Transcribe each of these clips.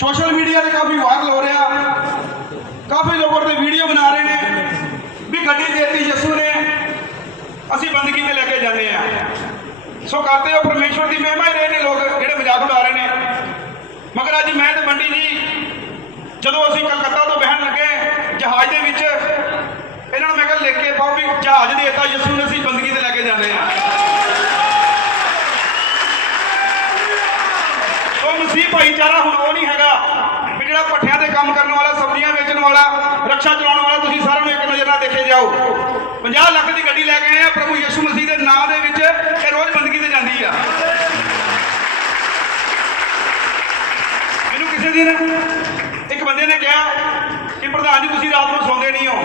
Social media ਤੇ ਕਾਫੀ viral ਹੋ ਰਿਹਾ। ਕਾਫੀ ਲੋਕ ਉਹਦੇ ਵੀਡੀਓ ਬਣਾ ਰਹੇ ਨੇ, ਵੀ ਗੱਡੀ ਦੇਤੀ ਯਸੂ ਨੇ, ਅਸੀਂ ਬੰਦਗੀ ਤੇ ਲੈ ਕੇ ਜਾਂਦੇ ਆ ਸੋ ਕਰਦੇ ਹੋ ਪਰਮੇਸ਼ਵਰ ਦੀ ਮਹਿਮਾ ਹੀ ਰਹੇ ਨੇ ਲੋਕ, ਜਿਹੜੇ ਮਜ਼ਾਕ ਉਡਾ ਰਹੇ ਨੇ। ਮਗਰ ਅੱਜ ਮੈਂ ਤੇ ਮੰਡੀ ਜੀ, ਜਦੋਂ ਅਸੀਂ ਕਲਕੱਤਾ ਤੋਂ ਬਹਿਣ ਲੱਗੇ, ਜਹਾਜ਼ ਦੇ ਵਿੱਚ, ਇਹਨਾਂ ਨੂੰ ਮੈਂ ਕਿਹਾ, ਲਿਖ ਕੇ ਪਾਓ ਵੀ ਜਹਾਜ਼ ਦੇਤਾ ਯਸੂ ਨੇ, ਅਸੀਂ ਬੰਦਗੀ ਤੇ ਲੈ ਕੇ ਜਾਂਦੇ ਆ ਉਹ ਮਸੀਹ ਭਾਈਚਾਰਾ ਹੁਣ ਉਹ ਨਹੀਂ ਹੈਗਾ ਵੀ ਜਿਹੜਾ ਪੱਠਿਆਂ ਤੇ ਕੰਮ ਕਰਨ ਵਾਲਾ ਸਬਜ਼ੀਆਂ ਵਾਲਾ, ਰਕਸ਼ਾ ਚਲਾਉਣ ਵਾਲਾ ਤੁਸੀਂ ਸਾਰਿਆਂ ਨੂੰ ਇੱਕ ਨਜ਼ਰ ਨਾਲ ਦੇਖੇ ਜਾਓ। 50 ਲੱਖ ਦੀ ਗੱਡੀ ਲੈ ਕੇ ਆਏ ਆ, ਪ੍ਰਭੂ ਯਿਸੂ ਮਸੀਹ ਦੇ ਨਾਮ ਦੇ ਵਿੱਚ ਇਹ ਰੋਜ਼ ਬੰਦਗੀ ਤੇ ਜਾਂਦੀ ਆ। ਮੈਨੂੰ ਕਿਸੇ ਦਿਨ ਇੱਕ ਬੰਦੇ ਨੇ ਕਿਹਾ ਕਿ ਪ੍ਰਧਾਨ ਜੀ, ਤੁਸੀਂ ਰਾਤ ਨੂੰ ਸੌਂਦੇ ਨਹੀਂ ਹੋ।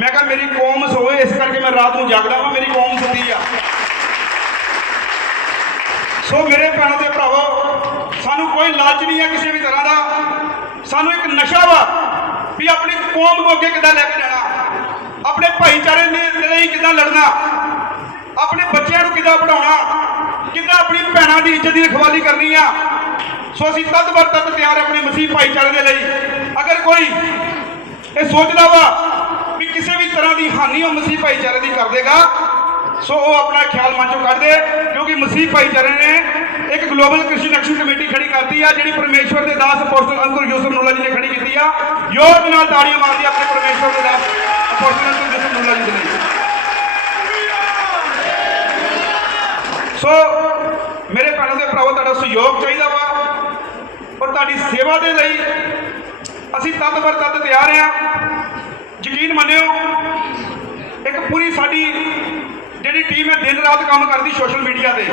ਮੈਂ ਕਿਹਾ, ਮੇਰੀ ਕੌਮ ਸੋਏ, ਇਸ ਕਰਕੇ ਮੈਂ ਰਾਤ ਨੂੰ ਜਾਗਦਾ ਹਾਂ ਮੇਰੀ ਕੌਮ ਸੁੱਤੀ ਆ। ਸੋ ਮੇਰੇ ਭੈਣੋ ਤੇ ਭਰਾਵੋ, ਸਾਨੂੰ ਕੋਈ ਲਾਲਚ ਨਹੀਂ ਹੈ ਕਿਸੇ ਵੀ ਤਰ੍ਹਾਂ ਦਾ। ਸਾਨੂੰ ਇੱਕ ਨਸ਼ਾ ਵਾ ਵੀ ਆਪਣੀ ਕੌਮ ਨੂੰ ਅੱਗੇ ਕਿੱਦਾਂ ਲੈ ਕੇ ਜਾਣਾ? ਆਪਣੇ ਭਾਈਚਾਰੇ ਦੇ ਲਈ ਕਿੱਦਾਂ ਲੜਨਾ? ਆਪਣੇ ਬੱਚਿਆਂ ਨੂੰ ਕਿੱਦਾਂ ਪੜਾਉਣਾ ਕਿੱਦਾਂ ਆਪਣੀ ਭੈਣਾਂ ਦੀ ਇੱਜ਼ਤ ਦੀ ਰਖਵਾਲੀ ਕਰਨੀ ਆ? ਸੋ ਅਸੀਂ ਤਦ ਬਰ ਤਦ ਤਿਆਰ ਆਪਣੇ ਮਸੀਹ ਭਾਈਚਾਰੇ ਦੇ ਲਈ। ਅਗਰ ਕੋਈ ਇਹ ਸੋਚਦਾ ਵਾ ਵੀ ਕਿਸੇ ਵੀ ਤਰ੍ਹਾਂ ਦੀ ਹਾਨੀ ਉਹ ਮਸੀਹ ਭਾਈਚਾਰੇ ਦੀ ਕਰ ਦੇਗਾ ਸੋ ਉਹ ਆਪਣਾ ਖਿਆਲ ਮਨ ਚੋਂ ਕੱਢ ਦੇ ਕਿਉਂਕਿ ਮਸੀਹ ਭਾਈਚਾਰੇ ਨੇ ਇੱਕ ਗਲੋਬਲ ਕ੍ਰਿਸਚੀਅਨ ਐਕਸ਼ਨ ਕਮੇਟੀ ਖੜੀ ਕਰਤੀ ਆ, ਜਿਹੜੀ ਪਰਮੇਸ਼ਵਰ ਦੇ ਦਾਸ ਅਪੋਸਟਲ ਅੰਕੁਰ ਯੂਸਫ ਨੂਲਾ ਜੀ ਨੇ ਖੜੀ ਕੀਤੀ ਆ। ਯੋਗ ਨਾਲ ਤਾੜੀਆਂ ਮਾਰਦੀ ਆਪਣੇ ਪਰਮੇਸ਼ਵਰ ਦੇ ਦਾਸ ਅਪੋਸਟਲ ਅੰਕੁਰ ਯੂਸਫ ਨੂਲਾ ਜੀ ਦੇ ਲਈ। ਸੋ ਮੇਰੇ ਭੈਣਾਂ ਦੇ ਭਰਾਵੋ, ਤੁਹਾਡਾ ਸਹਿਯੋਗ ਚਾਹੀਦਾ ਵਾ ਔਰ ਤੁਹਾਡੀ ਸੇਵਾ ਦੇ ਲਈ ਅਸੀਂ ਤਦ ਬਰ ਤਦ ਤਿਆਰ ਆ। ਯਕੀਨ ਮੰਨਿਓ, ਇੱਕ ਪੂਰੀ ਸਾਡੀ ਜਿਹੜੀ ਟੀਮ ਹੈ ਦਿਨ ਰਾਤ ਕੰਮ ਕਰਦੀ ਸੋਸ਼ਲ ਮੀਡੀਆ ਤੇ।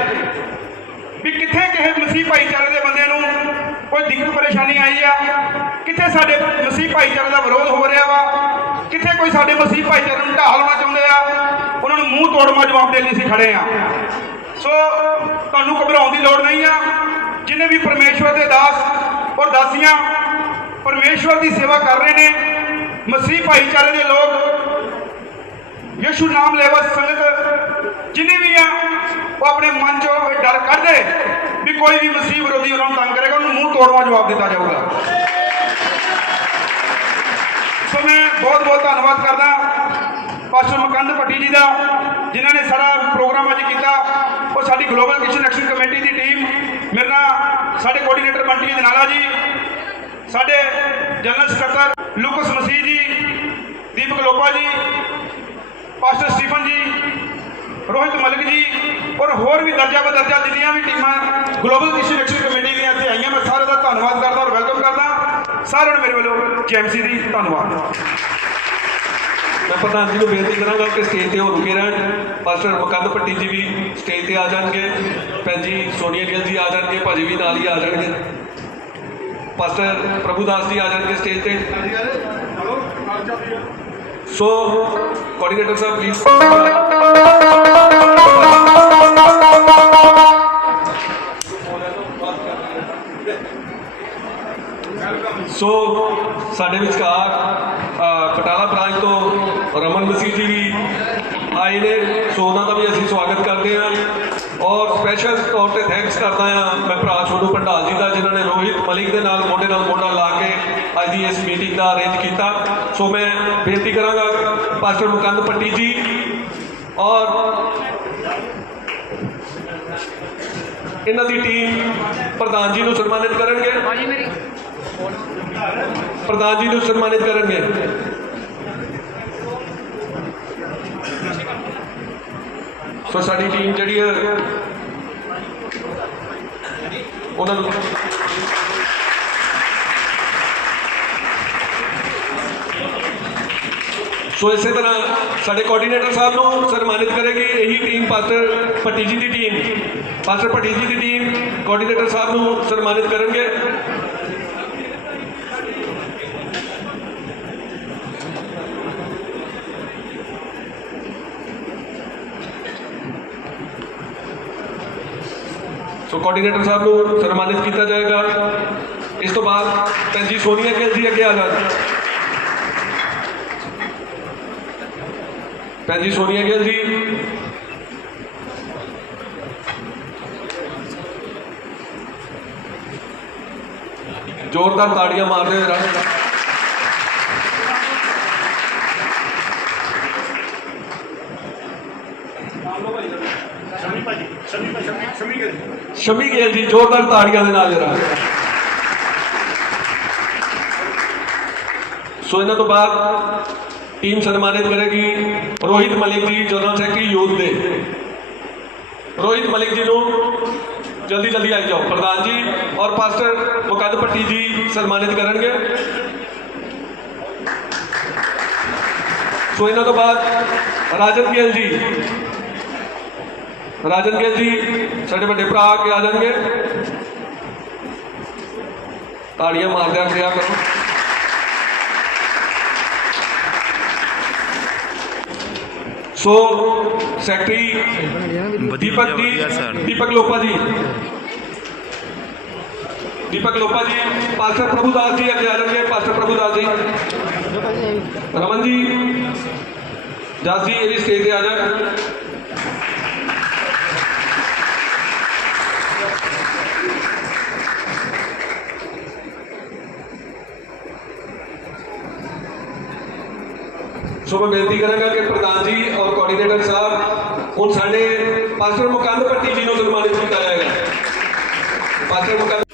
ਵੀ ਕਿੱਥੇ ਕਿਸੇ ਮਸੀਹ ਭਾਈਚਾਰੇ ਦੇ ਬੰਦੇ ਨੂੰ ਕੋਈ ਦਿੱਕਤ ਪਰੇਸ਼ਾਨੀ ਆਈ ਆ? ਕਿੱਥੇ ਸਾਡੇ ਮਸੀਹ ਭਾਈਚਾਰੇ ਦਾ ਵਿਰੋਧ ਹੋ ਰਿਹਾ ਵਾ? ਕਿੱਥੇ ਕੋਈ ਸਾਡੇ ਮਸੀਹ ਭਾਈਚਾਰੇ ਨੂੰ ਢਾਹ ਲਾਉਣਾ ਚਾਹੁੰਦੇ ਆ? ਉਹਨਾਂ ਨੂੰ ਮੂੰਹ ਤੋੜਮਾ ਜਵਾਬ ਦੇਣ ਲਈ ਅਸੀਂ ਖੜੇ ਆ। ਸੋ ਤੁਹਾਨੂੰ ਘਬਰਾਉਣ ਦੀ ਲੋੜ ਨਹੀਂ ਆ। ਜਿਨੇ ਵੀ ਪਰਮੇਸ਼ਵਰ ਦੇ ਦਾਸ ਔਰ ਦਾਸੀਆਂ ਪਰਮੇਸ਼ਵਰ ਦੀ ਸੇਵਾ ਕਰ ਰਹੇ ਨੇ, ਮਸੀਹ ਭਾਈਚਾਰੇ ਦੇ ਲੋਕ ਯਿਸੂ ਨਾਮ ਲੈਵਾ ਸੰਗਤ। ਜਿਨੇ ਵੀ ਆ, ਉਹ ਆਪਣੇ ਮਨ ਚੋਂ ਇਹ ਡਰ ਕੱਢ ਦੇ ਵੀ ਕੋਈ ਵੀ ਮਸੀਹ ਵਿਰੋਧੀ ਉਹਨਾਂ ਨੂੰ ਤੰਗ ਕਰੇਗਾ, ਉਹਨੂੰ ਮੂੰਹ ਤੋੜਵਾ ਜਵਾਬ ਦਿੱਤਾ ਜਾਊਗਾ। ਸੋ ਮੈਂ ਬਹੁਤ ਬਹੁਤ ਧੰਨਵਾਦ ਕਰਦਾ ਪਾਸਟਰ ਮਕੰਦ ਭੱਟੀ ਜੀ ਦਾ, ਜਿਨ੍ਹਾਂ ਨੇ ਸਾਰਾ ਪ੍ਰੋਗਰਾਮ ਅੱਜ ਕੀਤਾ। ਉਹ ਸਾਡੀ ਗਲੋਬਲ ਕਿਚਨ ਐਕਸ਼ਨ ਕਮੇਟੀ ਦੀ ਟੀਮ ਮੇਰੇ ਨਾਲ ਸਾਡੇ ਕੋਆਰਡੀਨੇਟਰ ਬੰਟੀ ਜਨਾਲਾ ਜੀ। ਸਾਡੇ ਜਨਰਲ ਸਕੱਤਰ ਲੂਕਸ ਮਸੀਹ ਜੀ, ਦੀਪਕ ਲੋਪਾ ਜੀ ਪਾਸਟਰ ਸਟੀਫਨ ਜੀ ਰੋਹਿਤ ਮਲਿਕ ਜੀ ਔਰ ਹੋਰ ਵੀ ਦਰਜਾ ਬਦਰਜਾ ਜਿੰਨੀਆਂ ਵੀ ਟੀਮਾਂ ਗਲੋਬਲ ਕਿਸ਼ਨ ਐਕਸ਼ਨ ਕਮੇਟੀ ਦੀਆਂ ਇੱਥੇ ਆਈਆਂ ਮੈਂ ਸਾਰਿਆਂ ਦਾ ਧੰਨਵਾਦ ਕਰਦਾ ਔਰ ਵੈਲਕਮ ਕਰਦਾ। ਸਾਰਿਆਂ ਨੂੰ ਮੇਰੇ ਵੱਲੋਂ ਜੈਮਸੀ ਦੀ ਧੰਨਵਾਦ। ਮੈਂ ਪ੍ਰਧਾਨ ਜੀ ਨੂੰ ਬੇਨਤੀ ਕਰਾਂਗਾ ਕਿ ਸਟੇਜ ਤੇ ਉਹ ਰੁਕੇ ਰਹਿਣ। ਪਾਸਟਰ ਮਕੰਦ ਪੱਟੀ ਜੀ ਵੀ ਸਟੇਜ ਤੇ ਆ ਜਾਣਗੇ। ਭੈਣ ਜੀ ਸੋਨੀਆ ਗਿੱਲ ਜੀ ਆ ਜਾਣਗੇ ਭਾਜੀ ਵੀ ਨਾਲ ਹੀ ਆ ਜਾਣਗੇ। ਪਾਸਟਰ ਪ੍ਰਭੂਦਾਸ ਜੀ ਆ ਜਾਣਗੇ ਸਟੇਜ ਤੇ। ਸੋ ਕੋਆਰਡੀਨੇਟਰ ਸਾਹਿਬ ਪਲੀਜ਼ ਸੋ ਸਾਡੇ ਵਿਚਕਾਰ ਅ, ਬ੍ਰਾਂਚ ਤੋਂ ਰਮਨ ਮਸੀਹ ਜੀ ਵੀ ਆਏ ਨੇ। ਸੋ ਉਹਨਾਂ ਦਾ ਵੀ ਅਸੀਂ ਸਵਾਗਤ ਕਰਦੇ ਹਾਂ। ਸਪੈਸ਼ਲ ਤੌਰ ਤੇ ਥੈਂਕਸ ਕਰਦਾ ਹਾਂ ਮੈਂ ਭਰਾ ਛੋਟੂ ਪੰਡਾਲ ਜੀ ਦਾ ਜਿਨ੍ਹਾਂ ਨੇ ਰੋਹਿਤ ਮਲਿਕ ਦੇ ਨਾਲ ਮੋਢੇ ਨਾਲ ਮੋਢਾ ਲਾ ਕੇ ਅੱਜ ਦੀ ਇਸ ਮੀਟਿੰਗ ਦਾ ਅਰੇਂਜ ਕੀਤਾ। ਸੋ ਮੈਂ ਬੇਨਤੀ ਕਰਾਂਗਾ ਪਾਸਟਰ ਮੁਕੰਦ ਪੱਟੀ ਜੀ ਔਰ ਇਹਨਾਂ ਦੀ ਟੀਮ ਪ੍ਰਧਾਨ ਜੀ ਨੂੰ ਸਨਮਾਨਿਤ ਕਰਨਗੇ। ਪ੍ਰਧਾਨ ਜੀ ਨੂੰ ਸਨਮਾਨਿਤ ਕਰਨਗੇ। ਸੋ ਸਾਡੀ ਟੀਮ ਜਿਹੜੀ ਹੈ ਉਹਨਾਂ ਨੂੰ ਸੋ ਇਸੇ ਤਰ੍ਹਾਂ ਸਾਡੇ ਕੋਆਰਡੀਨੇਟਰ ਸਾਹਿਬ ਨੂੰ ਸਨਮਾਨਿਤ ਕਰੇਗੀ, ਇਹੀ ਟੀਮ ਪਾਸਟਰ ਭੱਟੀ ਜੀ ਦੀ ਟੀਮ ਪਾਸਟਰ ਭੱਟੀ ਜੀ ਦੀ ਟੀਮ ਕੋਆਰਡੀਨੇਟਰ ਸਾਹਿਬ ਨੂੰ ਸਨਮਾਨਿਤ ਕਰਨਗੇ। ਕੋਆਰਡੀਨੇਟਰ ਸਾਹਿਬ ਨੂੰ ਸਨਮਾਨਿਤ ਕੀਤਾ ਜਾਏਗਾ ਇਸ ਤੋਂ ਬਾਅਦ ਭੈਣ ਜੀ ਸੋਨੀਆ ਗਿੱਲ ਜੀ ਅੱਗੇ ਆ ਜਾਣ ਭੈਣ ਜੀ ਸੋਨੀਆ ਗਿੱਲ ਜੀ ਜ਼ੋਰਦਾਰ ਤਾੜੀਆਂ ਮਾਰਦੇ ਹੋਏ ਰਨ ਸ਼ਮੀ ਭਾਜੀ ਸ਼ਮੀ ਭਾਜੀ, ਸ਼ਮੀ ਸ਼ਮੀ ਸ਼ਮੀ ਗਿੱਲ ਜੀ, ਜ਼ੋਰਦਾਰ ਤਾੜੀਆਂ ਦੇ ਨਾਲ ਜਰਾ। ਸੋ ਇਹਨਾਂ ਤੋਂ ਬਾਅਦ ਟੀਮ ਸਨਮਾਨਿਤ ਕਰੇਗੀ ਰੋਹਿਤ ਮਲਿਕ ਜੀ ਜਨਰਲ ਸੈਕਟਰੀ ਯੂਥ ਦੇ। ਰੋਹਿਤ ਮਲਿਕ ਜੀ ਨੂੰ ਜਲਦੀ ਜਲਦੀ ਆਈ ਜਾਓ, ਪ੍ਰਧਾਨ ਜੀ। ਔਰ ਪਾਸਟਰ ਮੁਕੱਦ ਭੱਟੀ ਜੀ ਸਨਮਾਨਿਤ ਕਰਨਗੇ। ਸੋ ਇਹਨਾਂ ਤੋਂ ਬਾਅਦ ਰਾਜਨ ਗਿੱਲ ਜੀ ਰਾਜਨ ਗਿੱਲ ਜੀ ਸਾਡੇ ਵੱਡੇ ਭਰਾ ਆ ਕੇ ਆ ਜਾਣਗੇ। ਤਾੜੀਆਂ ਮਾਰਦਿਆਂ ਕਿਰਿਆ ਕਰੋ। ਸੋ, ਸੈਕਟਰੀ ਦੀਪਕ ਜੀ, ਦੀਪਕ ਲੋਪਾ ਜੀ। ਦੀਪਕ ਲੋਪਾ ਜੀ, ਪਾਸਟਰ ਪ੍ਰਭੂਦਾਸ ਜੀ ਅੱਗੇ ਆ ਜਾਣਗੇ, ਪਾਸਟਰ ਪ੍ਰਭੂਦਾਸ ਜੀ। ਰਮਨ ਜੀ ਜਸ ਜੀ ਇਹ ਵੀ ਸਟੇਜ ਤੇ ਆ ਜਾਣ। ਸੋ ਮੈਂ ਬੇਨਤੀ ਕਰਾਂਗਾ ਕਿ ਪ੍ਰਧਾਨ ਜੀ ਔਰ ਕੋਆਰਡੀਨੇਟਰ ਸਾਹਿਬ, ਹੁਣ ਸਾਡੇ ਪਾਸਟਰ ਮੁਕੰਦ ਭੱਟੀ ਜੀ ਨੂੰ ਸਨਮਾਨਿਤ ਕੀਤਾ ਜਾਏਗਾ। ਪਾਸਟਰ ਮੁਕੰਦ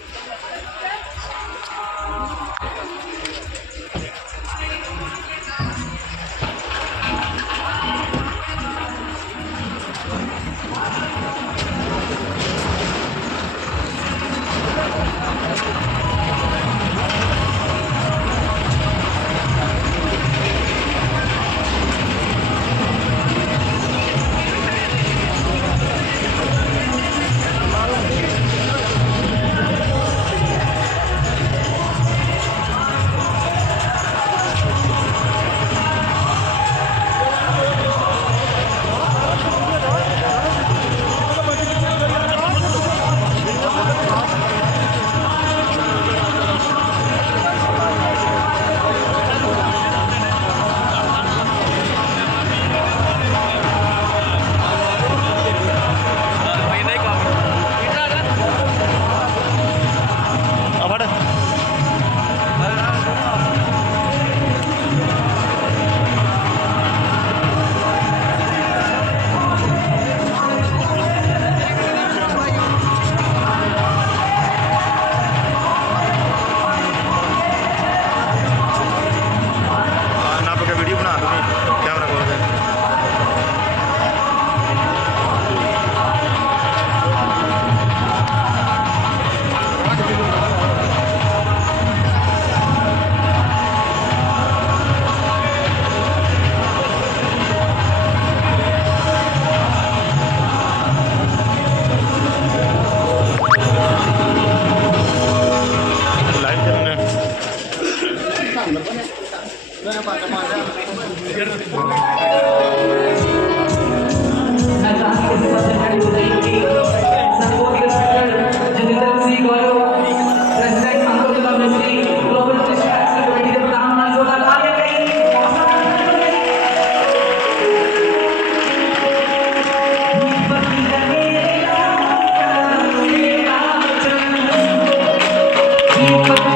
ਕਿੱਥੇ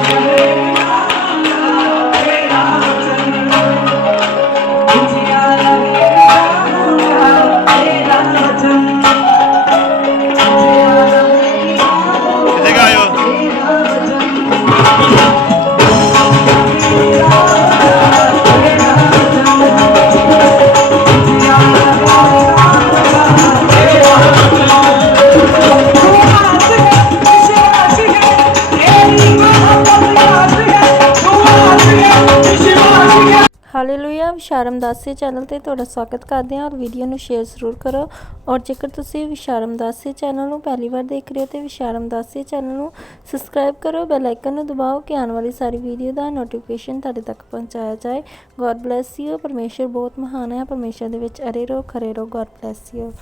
ਦਾਸੀ ਚੈਨਲ ਤੇ ਤੁਹਾਡਾ ਸਵਾਗਤ ਕਰਦੇ ਹਾਂ ਔਰ ਵੀਡੀਓ ਨੂੰ ਸ਼ੇਅਰ ਜ਼ਰੂਰ ਕਰੋ। ਔਰ ਜੇਕਰ ਤੁਸੀਂ ਵਿਸ਼ਾਰਮ ਦਾਸੀ ਚੈਨਲ ਨੂੰ ਪਹਿਲੀ ਵਾਰ ਦੇਖ ਰਹੇ ਹੋ ਤੇ ਵਿਸ਼ਾਰਮ ਦਾਸੀ ਚੈਨਲ ਨੂੰ ਸਬਸਕ੍ਰਾਈਬ ਕਰੋ ਬੈਲ ਆਈਕਨ ਨੂੰ ਦਬਾਓ ਕਿ ਆਉਣ ਵਾਲੀ ਸਾਰੀ ਵੀਡੀਓ ਦਾ ਨੋਟੀਫਿਕੇਸ਼ਨ ਤੁਹਾਡੇ ਤੱਕ ਪਹੁੰਚਾਇਆ ਜਾਏ। ਗੋਡ ਬlesਸ ਯੂ ਪਰਮੇਸ਼ਰ ਬਹੁਤ ਮਹਾਨ ਹੈ। ਪਰਮੇਸ਼ਰ ਦੇ ਵਿੱਚ ਅਰੇ ਰਹੋ, ਖਰੇ ਰਹੋ। God bless you